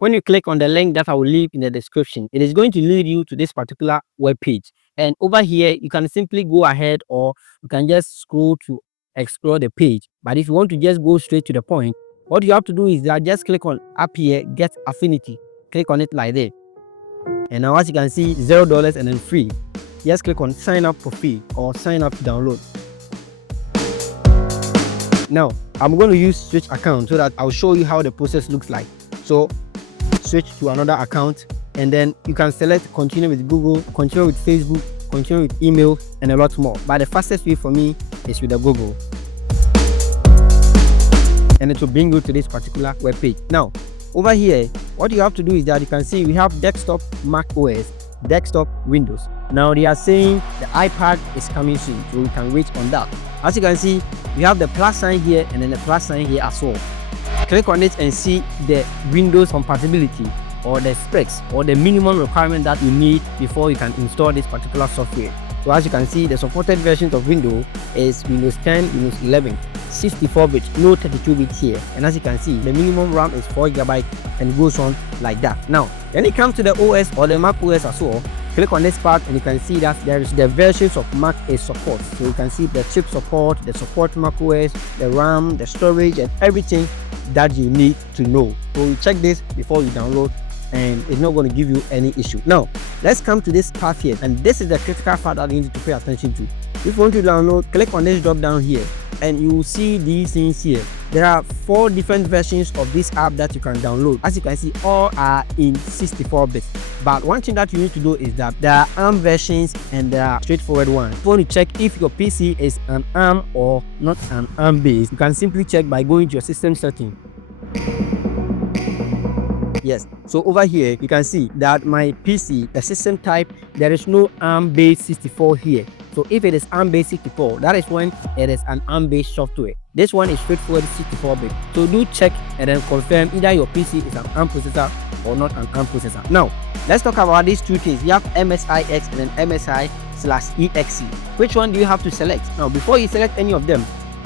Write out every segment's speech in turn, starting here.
When you click on the link that I will leave in the description, it is going to lead you to this particular web page. And over here, you can simply go ahead, or you can just scroll to explore the page. But if you want to just go straight to the point, what you have to do is that just click on up here, get Affinity. Click on it like that. And now as you can see, $0 and then free. Just click on sign up for free or sign up to download. Now, I'm going to use switch account so that I'll show you how the process looks like. So switch to another account, and then you can select continue with Google, continue with Facebook, continue with email, and a lot more. But the fastest way for me is with the Google. And it will bring you to this particular web page. Now, over here, what you have to do is that you can see we have desktop Mac OS, desktop Windows. Now they are saying the iPad is coming soon, so we can wait on that. As you can see, we have the plus sign here and then the plus sign here as well. Click on it and see the Windows compatibility or the specs or the minimum requirement that you need before you can install this particular software. So as you can see, the supported versions of Windows is Windows 10, Windows 11, 64-bit, no 32-bit here. And as you can see, the minimum RAM is 4 GB and goes on like that. Now, when it comes to the OS or the Mac OS as well, click on this part and you can see that there is the versions of Mac OS support. So you can see the chip support, the support Mac OS, the RAM, the storage, and everything that you need to know. So you check this before you download, and it's not going to give you any issue. Now, let's come to this part here, and this is the critical part that you need to pay attention to. If you want to download, click on this drop down here, and you will see these things here. There are 4 different versions of this app that you can download. As you can see, all are in 64-bit. But one thing that you need to do is that there are ARM versions and there are straightforward ones. If you want to check if your PC is an ARM or not an ARM base, you can simply check by going to your system setting. Yes, so over here you can see that my PC, the system type, there is no ARM based 64 here. So if it is ARM based 64, that is when it is an ARM based software. This one is straightforward 64-bit. So do check and then confirm either your PC is an ARM processor or not an ARM processor. Now, let's talk about these two things. You have MSIX and then MSI/EXE. Which one do you have to select? Now, before you select any of them,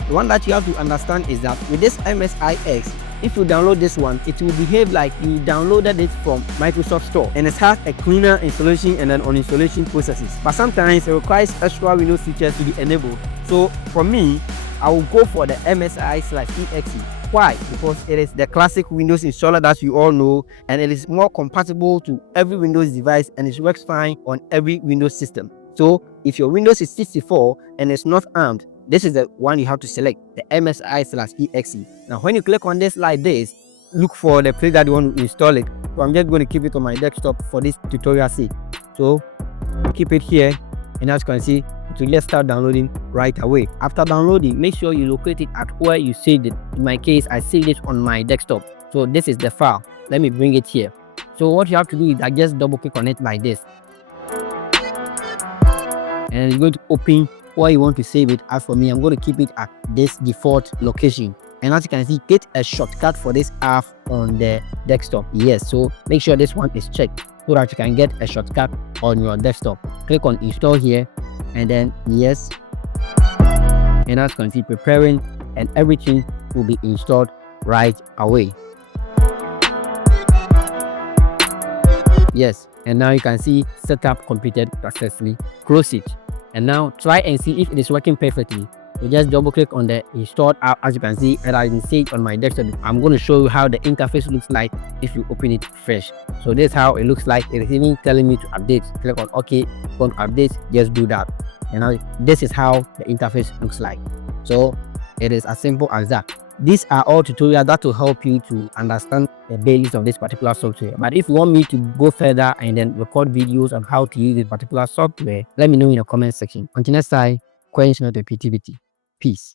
the one that you have to understand is that with this MSIX, if you download this one, it will behave like you downloaded it from Microsoft Store, and it has a cleaner installation and then uninstallation processes. But sometimes it requires extra Windows features to be enabled. So for me, I will go for the MSI/EXE. Why? Because it is the classic Windows installer that you all know, and it is more compatible to every Windows device, and it works fine on every Windows system. So if your Windows is 64 and it's not armed, this is the one you have to select, the MSI/EXE. Now, when you click on this like this, look for the place that you want to install it. So I'm just going to keep it on my desktop for this tutorial sake. So keep it here, and as you can see, it will just start downloading right away. After downloading, make sure you locate it at where you saved it. In my case, I saved it on my desktop. So this is the file. Let me bring it here. So what you have to do is just double click on it like this, and it's going to open where you want to save it. As for me, I'm going to keep it at this default location. And as you can see, get a shortcut for this app on the desktop. Yes, so make sure this one is checked so that you can get a shortcut on your desktop. Click on install here, and then yes, and as you can see, preparing, and everything will be installed right away. Yes, and now you can see setup completed successfully. Close it, and now try and see if it is working perfectly. So just double click on the installed app. As you can see, and I can see it on my desktop. I'm going to show you how the interface looks like if you open it fresh. So this is how it looks like. It is even telling me to update. Click on OK. On update, just do that. And now this is how the interface looks like. So it is as simple as that. These are all tutorials that will help you to understand the basics of this particular software. But if you want me to go further and then record videos on how to use this particular software, let me know in the comment section. Until next time, quench not the creativity. Peace.